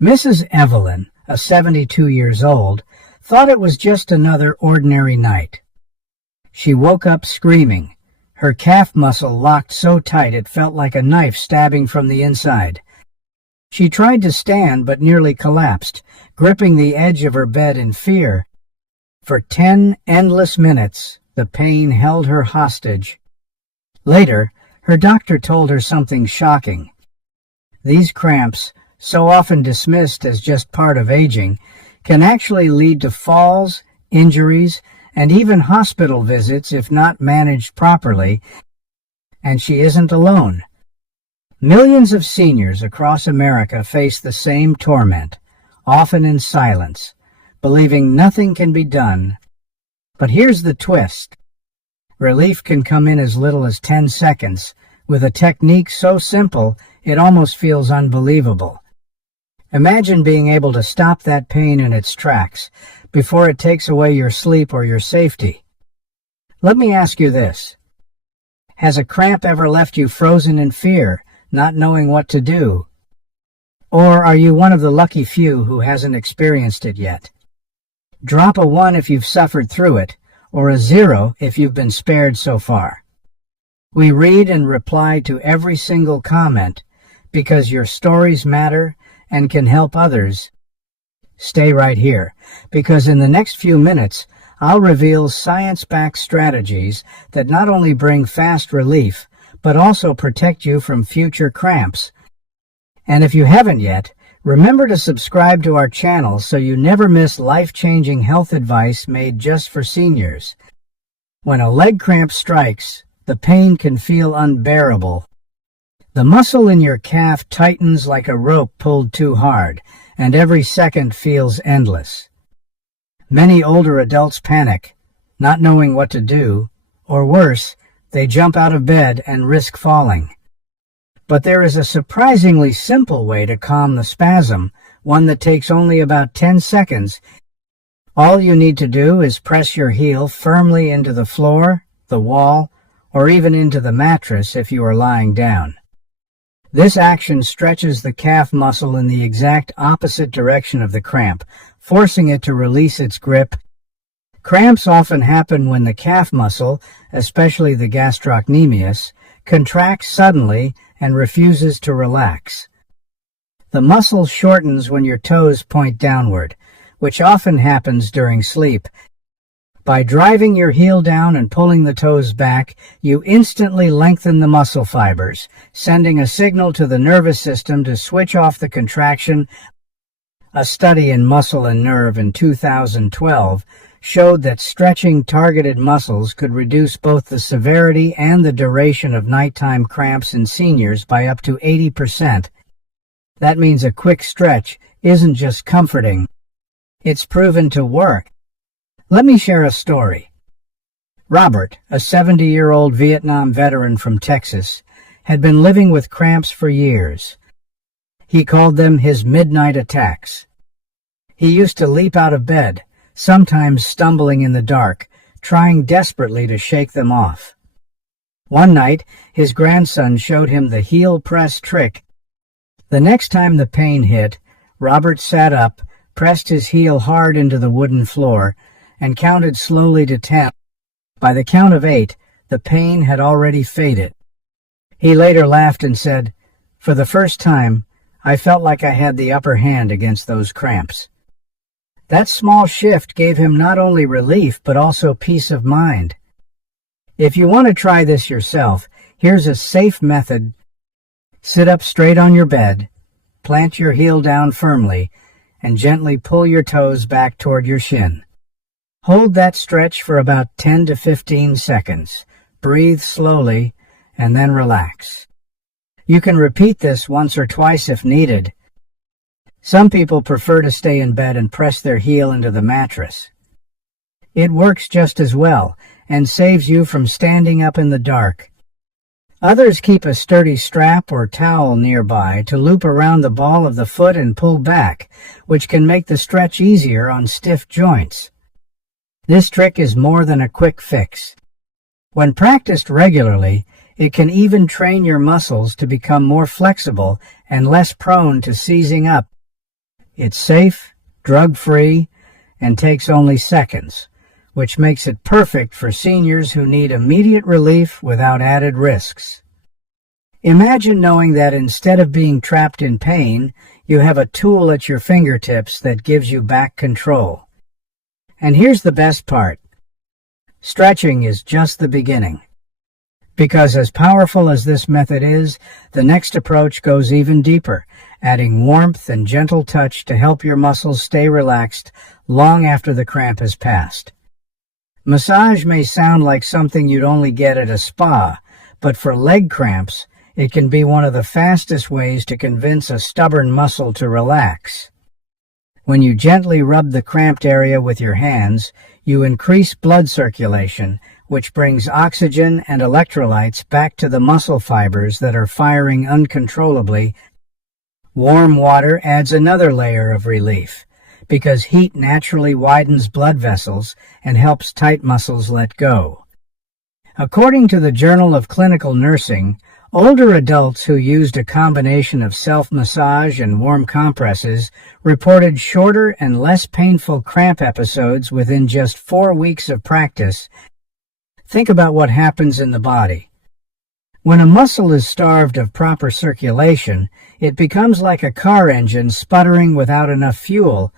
Mrs. Evelyn, a 72 years old, thought it was just another ordinary night. She woke up screaming. Her calf muscle locked so tight it felt like a knife stabbing from the inside. She tried to stand but nearly collapsed, gripping the edge of her bed in fear. For 10 endless minutes, the pain held her hostage. Later, her doctor told her something shocking. These cramps, so often dismissed as just part of aging, can actually lead to falls, injuries, and even hospital visits if not managed properly, and she isn't alone. Millions of seniors across America face the same torment, often in silence, believing nothing can be done. But here's the twist. Relief can come in as little as 10 seconds, with a technique so simple it almost feels unbelievable. Imagine being able to stop that pain in its tracks before it takes away your sleep or your safety. Let me ask you this. Has a cramp ever left you frozen in fear, not knowing what to do? Or are you one of the lucky few who hasn't experienced it yet? Drop a 1 if you've suffered through it, or a 0 if you've been spared so far. We read and reply to every single comment because your stories matter and can help others. Stay right here, because in the next few minutes, I'll reveal science-backed strategies that not only bring fast relief, but also protect you from future cramps. And if you haven't yet, remember to subscribe to our channel so you never miss life-changing health advice made just for seniors. When a leg cramp strikes, the pain can feel unbearable. The muscle in your calf tightens like a rope pulled too hard, and every second feels endless. Many older adults panic, not knowing what to do, or worse, they jump out of bed and risk falling. But there is a surprisingly simple way to calm the spasm, one that takes only about 10 seconds. All you need to do is press your heel firmly into the floor, the wall, or even into the mattress if you are lying down. This action stretches the calf muscle in the exact opposite direction of the cramp, forcing it to release its grip. Cramps often happen when the calf muscle, especially the gastrocnemius, contracts suddenly and refuses to relax. The muscle shortens when your toes point downward, which often happens during sleep. By driving your heel down and pulling the toes back, you instantly lengthen the muscle fibers, sending a signal to the nervous system to switch off the contraction. A study in Muscle and Nerve in 2012 showed that stretching targeted muscles could reduce both the severity and the duration of nighttime cramps in seniors by up to 80%. That means a quick stretch isn't just comforting. It's proven to work. Let me share a story. Robert, a 70-year-old Vietnam veteran from Texas, had been living with cramps for years. He called them his midnight attacks. He used to leap out of bed, sometimes stumbling in the dark, trying desperately to shake them off. One night, his grandson showed him the heel press trick. The next time the pain hit, Robert sat up, pressed his heel hard into the wooden floor, and counted slowly to 10. By the count of 8, the pain had already faded. He later laughed and said, "For the first time, I felt like I had the upper hand against those cramps." That small shift gave him not only relief but also peace of mind. If you want to try this yourself, here's a safe method. Sit up straight on your bed, plant your heel down firmly, and gently pull your toes back toward your shin. Hold that stretch for about 10 to 15 seconds. Breathe slowly, and then relax. You can repeat this once or twice if needed. Some people prefer to stay in bed and press their heel into the mattress. It works just as well and saves you from standing up in the dark. Others keep a sturdy strap or towel nearby to loop around the ball of the foot and pull back, which can make the stretch easier on stiff joints. This trick is more than a quick fix. When practiced regularly, it can even train your muscles to become more flexible and less prone to seizing up. It's safe, drug-free, and takes only seconds, which makes it perfect for seniors who need immediate relief without added risks. Imagine knowing that instead of being trapped in pain, you have a tool at your fingertips that gives you back control. And here's the best part. Stretching is just the beginning. Because as powerful as this method is, the next approach goes even deeper, adding warmth and gentle touch to help your muscles stay relaxed long after the cramp has passed. Massage may sound like something you'd only get at a spa, but for leg cramps, it can be one of the fastest ways to convince a stubborn muscle to relax. When you gently rub the cramped area with your hands, you increase blood circulation, which brings oxygen and electrolytes back to the muscle fibers that are firing uncontrollably. Warm water adds another layer of relief, because heat naturally widens blood vessels and helps tight muscles let go. According to the Journal of Clinical Nursing, older adults who used a combination of self-massage and warm compresses reported shorter and less painful cramp episodes within just 4 weeks of practice. Think about what happens in the body. When a muscle is starved of proper circulation, it becomes like a car engine sputtering without enough fuel.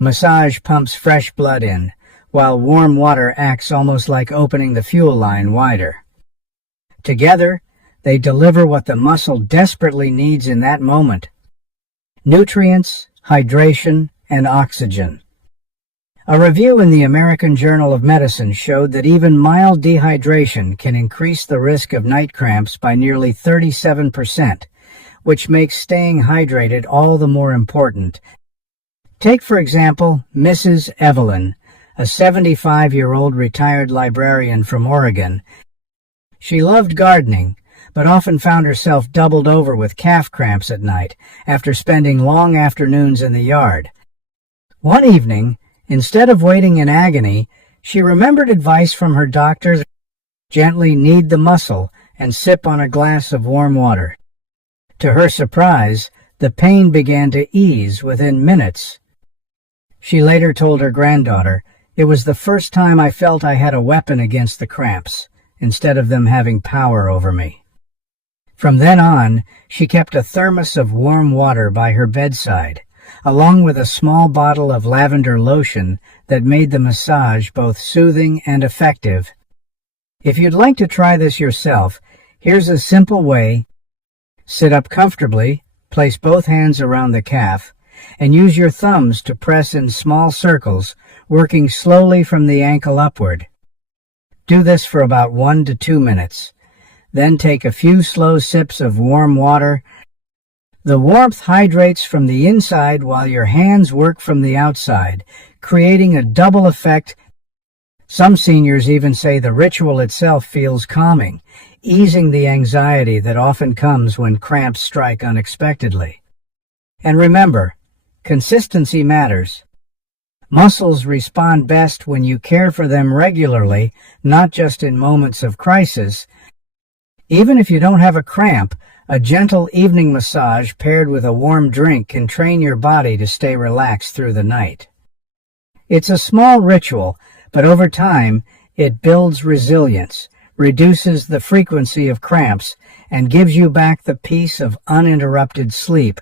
Massage pumps fresh blood in, while warm water acts almost like opening the fuel line wider. Together, they deliver what the muscle desperately needs in that moment: nutrients, hydration, and oxygen. A review in the American Journal of Medicine showed that even mild dehydration can increase the risk of night cramps by nearly 37%, which makes staying hydrated all the more important. Take, for example, Mrs. Evelyn, a 75-year-old retired librarian from Oregon. She loved gardening, but often found herself doubled over with calf cramps at night after spending long afternoons in the yard. One evening, instead of waiting in agony, she remembered advice from her doctor: gently knead the muscle and sip on a glass of warm water. To her surprise, the pain began to ease within minutes. She later told her granddaughter, "It was the first time I felt I had a weapon against the cramps, instead of them having power over me." From then on, she kept a thermos of warm water by her bedside, along with a small bottle of lavender lotion that made the massage both soothing and effective. If you'd like to try this yourself, here's a simple way. Sit up comfortably, place both hands around the calf, and use your thumbs to press in small circles, working slowly from the ankle upward. Do this for about 1 to 2 minutes. Then take a few slow sips of warm water. The warmth hydrates from the inside while your hands work from the outside, creating a double effect. Some seniors even say the ritual itself feels calming, easing the anxiety that often comes when cramps strike unexpectedly. And remember, consistency matters. Muscles respond best when you care for them regularly, not just in moments of crisis. Even if you don't have a cramp, a gentle evening massage paired with a warm drink can train your body to stay relaxed through the night. It's a small ritual, but over time, it builds resilience, reduces the frequency of cramps, and gives you back the peace of uninterrupted sleep.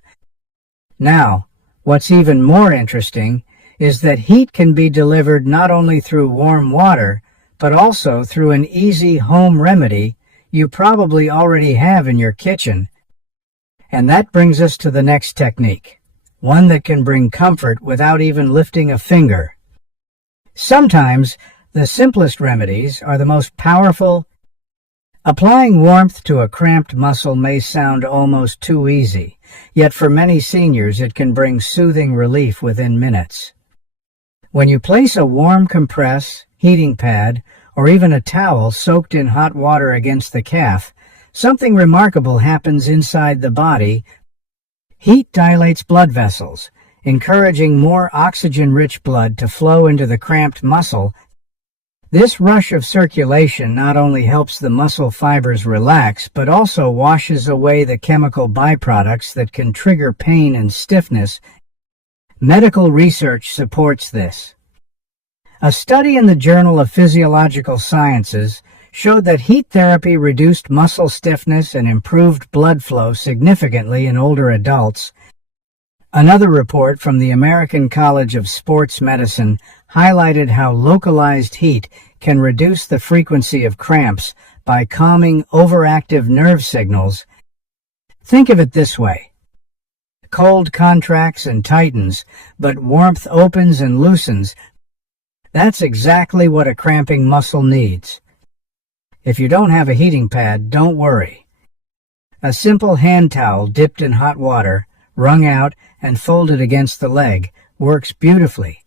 Now, what's even more interesting is that heat can be delivered not only through warm water, but also through an easy home remedy you probably already have in your kitchen. And that brings us to the next technique, one that can bring comfort without even lifting a finger. Sometimes the simplest remedies are the most powerful. Applying warmth to a cramped muscle may sound almost too easy, yet for many seniors it can bring soothing relief within minutes. When you place a warm compress, heating pad, or even a towel soaked in hot water against the calf, something remarkable happens inside the body. Heat dilates blood vessels, encouraging more oxygen-rich blood to flow into the cramped muscle. This rush of circulation not only helps the muscle fibers relax, but also washes away the chemical byproducts that can trigger pain and stiffness. Medical research supports this. A study in the Journal of Physiological Sciences showed that heat therapy reduced muscle stiffness and improved blood flow significantly in older adults. Another report from the American College of Sports Medicine highlighted how localized heat can reduce the frequency of cramps by calming overactive nerve signals. Think of it this way. Cold contracts and tightens, but warmth opens and loosens. That's exactly what a cramping muscle needs. If you don't have a heating pad, don't worry. A simple hand towel dipped in hot water, wrung out, and folded against the leg works beautifully.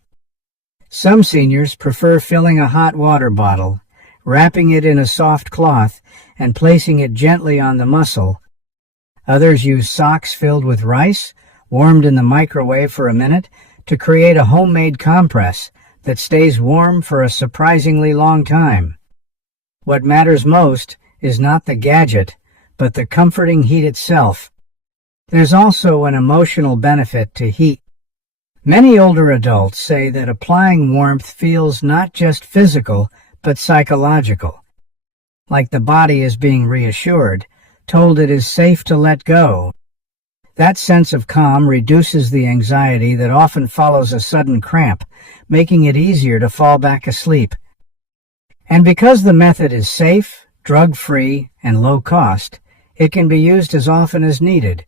Some seniors prefer filling a hot water bottle, wrapping it in a soft cloth, and placing it gently on the muscle. Others use socks filled with rice, warmed in the microwave for a minute, to create a homemade compress that stays warm for a surprisingly long time. What matters most is not the gadget, but the comforting heat itself. There's also an emotional benefit to heat. Many older adults say that applying warmth feels not just physical, but psychological. Like the body is being reassured, told it is safe to let go. That sense of calm reduces the anxiety that often follows a sudden cramp, making it easier to fall back asleep. And because the method is safe, drug-free, and low cost, it can be used as often as needed.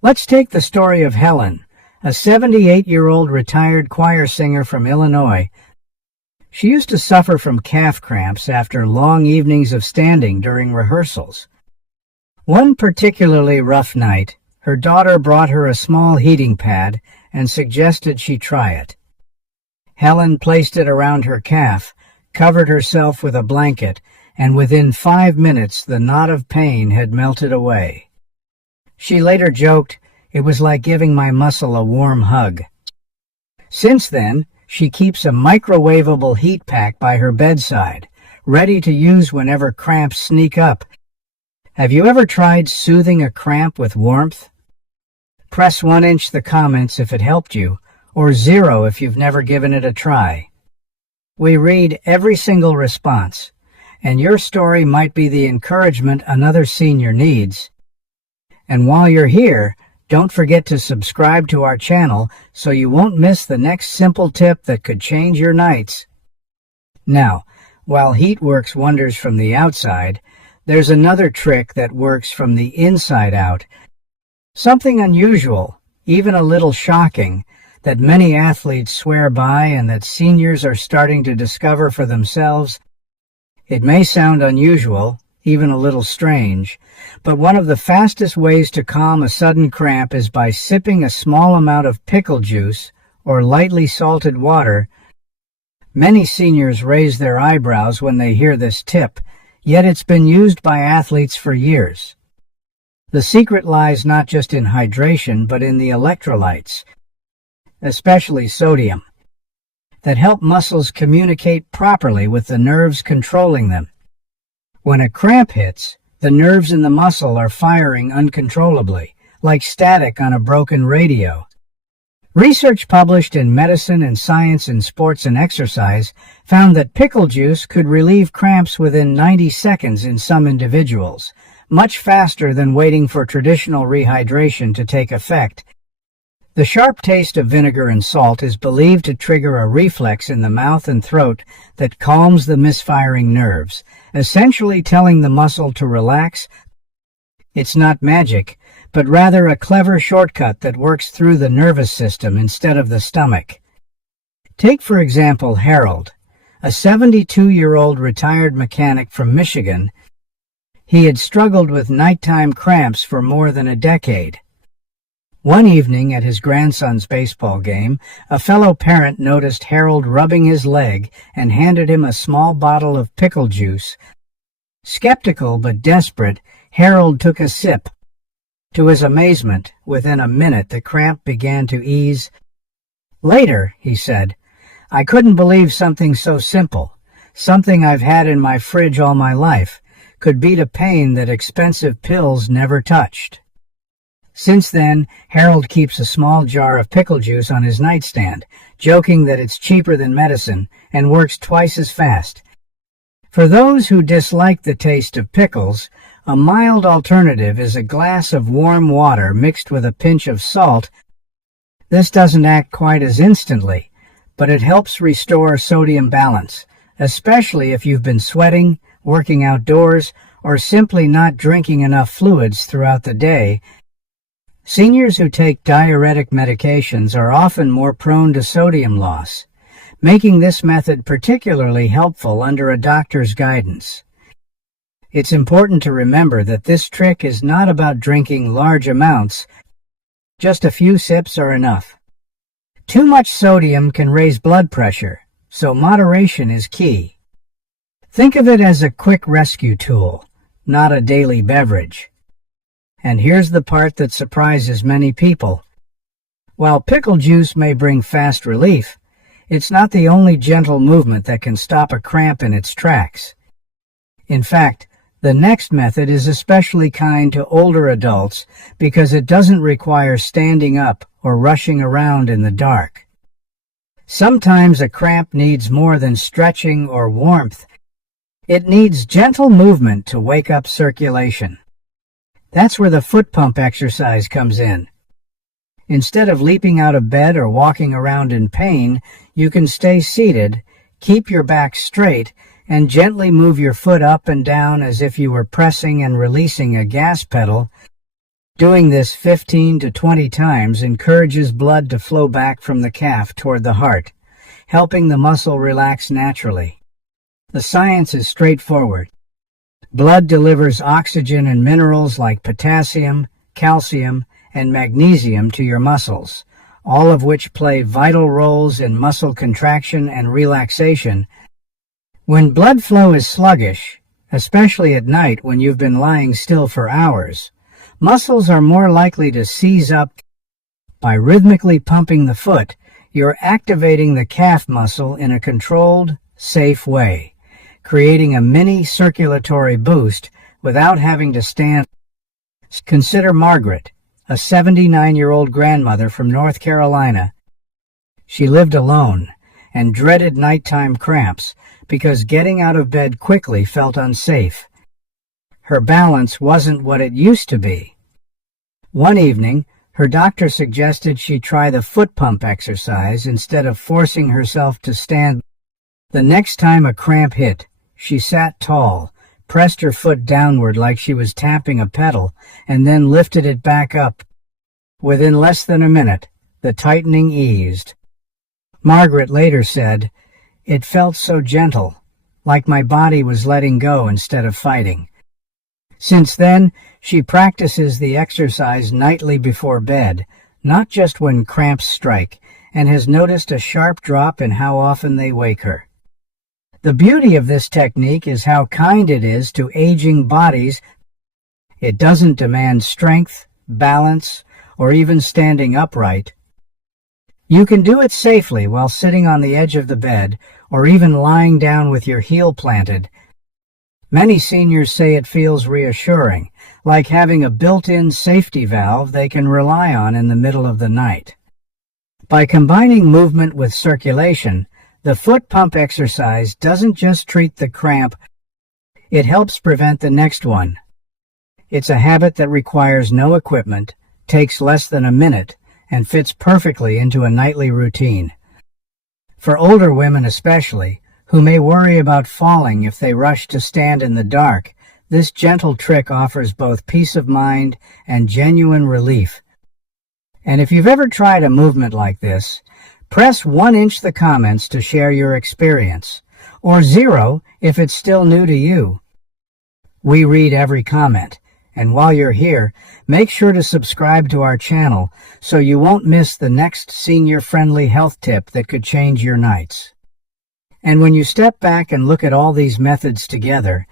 Let's take the story of Helen, a 78-year-old retired choir singer from Illinois. She used to suffer from calf cramps after long evenings of standing during rehearsals. One particularly rough night, her daughter brought her a small heating pad and suggested she try it. Helen placed it around her calf, covered herself with a blanket, and within 5 minutes the knot of pain had melted away. She later joked, "It was like giving my muscle a warm hug." Since then, she keeps a microwavable heat pack by her bedside, ready to use whenever cramps sneak up. Have you ever tried soothing a cramp with warmth? Press 1 inch the comments if it helped you, or 0 if you've never given it a try. We read every single response, and your story might be the encouragement another senior needs. And while you're here, don't forget to subscribe to our channel so you won't miss the next simple tip that could change your nights. Now, while heat works wonders from the outside, there's another trick that works from the inside out. Something unusual, even a little shocking, that many athletes swear by and that seniors are starting to discover for themselves. It may sound unusual, even a little strange, but one of the fastest ways to calm a sudden cramp is by sipping a small amount of pickle juice or lightly salted water. Many seniors raise their eyebrows when they hear this tip, yet it's been used by athletes for years. The secret lies not just in hydration, but in the electrolytes, especially sodium, that help muscles communicate properly with the nerves controlling them. When a cramp hits, the nerves in the muscle are firing uncontrollably, like static on a broken radio. Research published in Medicine and Science in Sports and Exercise found that pickle juice could relieve cramps within 90 seconds in some individuals, much faster than waiting for traditional rehydration to take effect. The sharp taste of vinegar and salt is believed to trigger a reflex in the mouth and throat that calms the misfiring nerves, essentially telling the muscle to relax. It's not magic, but rather a clever shortcut that works through the nervous system instead of the stomach. Take, for example, Harold, a 72-year-old retired mechanic from Michigan. He had struggled with nighttime cramps for more than a decade. One evening at his grandson's baseball game, a fellow parent noticed Harold rubbing his leg and handed him a small bottle of pickle juice. Skeptical but desperate, Harold took a sip. To his amazement, within a minute the cramp began to ease. Later, he said, "I couldn't believe something so simple, something I've had in my fridge all my life, could beat a pain that expensive pills never touched." Since then, Harold keeps a small jar of pickle juice on his nightstand, joking that it's cheaper than medicine and works twice as fast. For those who dislike the taste of pickles, a mild alternative is a glass of warm water mixed with a pinch of salt. This doesn't act quite as instantly, but it helps restore sodium balance, especially if you've been sweating, working outdoors, or simply not drinking enough fluids throughout the day. Seniors who take diuretic medications are often more prone to sodium loss, making this method particularly helpful under a doctor's guidance. It's important to remember that this trick is not about drinking large amounts. Just a few sips are enough. Too much sodium can raise blood pressure, so moderation is key. Think of it as a quick rescue tool, not a daily beverage. And here's the part that surprises many people. While pickle juice may bring fast relief, it's not the only gentle movement that can stop a cramp in its tracks. In fact, the next method is especially kind to older adults because it doesn't require standing up or rushing around in the dark. Sometimes a cramp needs more than stretching or warmth. It needs gentle movement to wake up circulation. That's where the foot pump exercise comes in. Instead of leaping out of bed or walking around in pain, you can stay seated, keep your back straight, and gently move your foot up and down as if you were pressing and releasing a gas pedal. Doing this 15 to 20 times encourages blood to flow back from the calf toward the heart, helping the muscle relax naturally. The science is straightforward. Blood delivers oxygen and minerals like potassium, calcium, and magnesium to your muscles, all of which play vital roles in muscle contraction and relaxation. When blood flow is sluggish, especially at night when you've been lying still for hours, muscles are more likely to seize up. By rhythmically pumping the foot, you're activating the calf muscle in a controlled, safe way, creating a mini circulatory boost without having to stand. Consider Margaret, a 79-year-old grandmother from North Carolina. She lived alone and dreaded nighttime cramps because getting out of bed quickly felt unsafe. Her balance wasn't what it used to be. One evening, her doctor suggested she try the foot pump exercise instead of forcing herself to stand. The next time a cramp hit, she sat tall, pressed her foot downward like she was tapping a pedal, and then lifted it back up. Within less than a minute, the tightening eased. Margaret later said, "It felt so gentle, like my body was letting go instead of fighting." Since then, she practices the exercise nightly before bed, not just when cramps strike, and has noticed a sharp drop in how often they wake her. The beauty of this technique is how kind it is to aging bodies. It doesn't demand strength, balance, or even standing upright. You can do it safely while sitting on the edge of the bed or even lying down with your heel planted. Many seniors say it feels reassuring, like having a built-in safety valve they can rely on in the middle of the night. By combining movement with circulation, the foot pump exercise doesn't just treat the cramp, it helps prevent the next one. It's a habit that requires no equipment, takes less than a minute, and fits perfectly into a nightly routine. For older women especially, who may worry about falling if they rush to stand in the dark, this gentle trick offers both peace of mind and genuine relief. And if you've ever tried a movement like this, press 1 the comments to share your experience, or 0 if it's still new to you. We read every comment, and while you're here, make sure to subscribe to our channel so you won't miss the next senior-friendly health tip that could change your nights. And when you step back and look at all these methods together,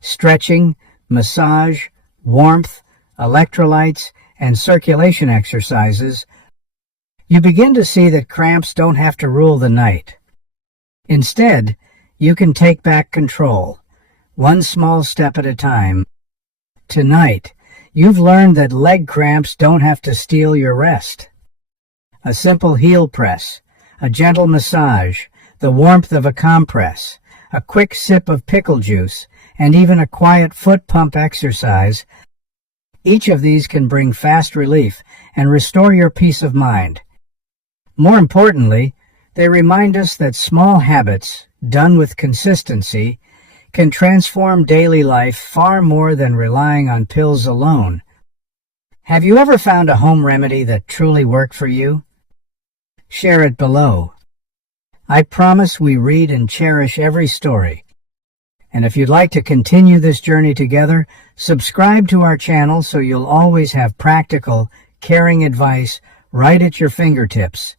stretching, massage, warmth, electrolytes, and circulation exercises, you begin to see that cramps don't have to rule the night. Instead, you can take back control, one small step at a time. Tonight, You've learned that leg cramps don't have to steal your rest. A simple heel press, a gentle massage, the warmth of a compress, a quick sip of pickle juice, and even a quiet foot pump exercise, each of these can bring fast relief and restore your peace of mind. More importantly, they remind us that small habits, done with consistency, can transform daily life far more than relying on pills alone. Have you ever found a home remedy that truly worked for you? Share it below. I promise we read and cherish every story. And if you'd like to continue this journey together, subscribe to our channel so you'll always have practical, caring advice right at your fingertips.